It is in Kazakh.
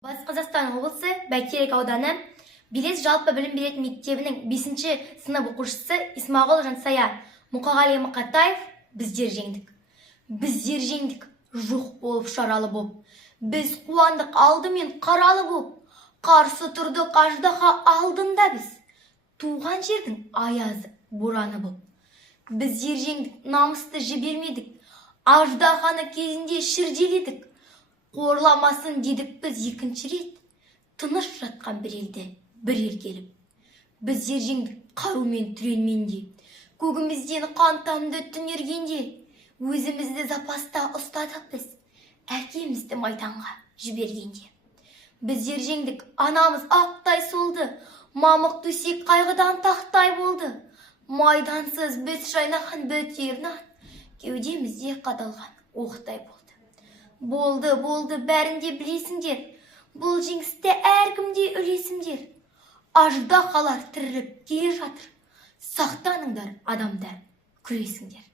Батыс Қазақстан облысы Бәйтерек ауданы Белес жалпы білім беретін мектебінің 5-ші сынып оқушысы Исмағұл Жансая Мұқағали Мақатаев біздер жеңдік. Біздер жеңдік, жоқ болып шаралы боп. Біз қуандық алдымен қаралы боп. Қарсы тұрдық аждаһа алдында біз. Туған жердің аязы, бораны боп. Біздер жеңдік, намысты жібермедік. Аждаһаны кезінде шірделедік. Қорламасын дедік біз екінші рет. Тыныш жатқан бір елді бір ел келіп. Біздер жеңдік қарумен түрелменде. Көгімізден қан тамды түнергенде. Өзімізді запаста ұстадық біз. Әкемізді майданға жібергенде. Біздер жеңдік, анамыз ақтай солды. Мамық төсек қайғыдан тақтай болды. Майдансыз біз шайнаған бөтерін кеудемізде қадалған оқтай болды. Болды, бәрінде білесіңдер. Бұл жеңісте әркімде үлесіңдер. Аждаһалар тіріліп келе жатыр. Сақтаныңдар, адамдар, күресіңдер.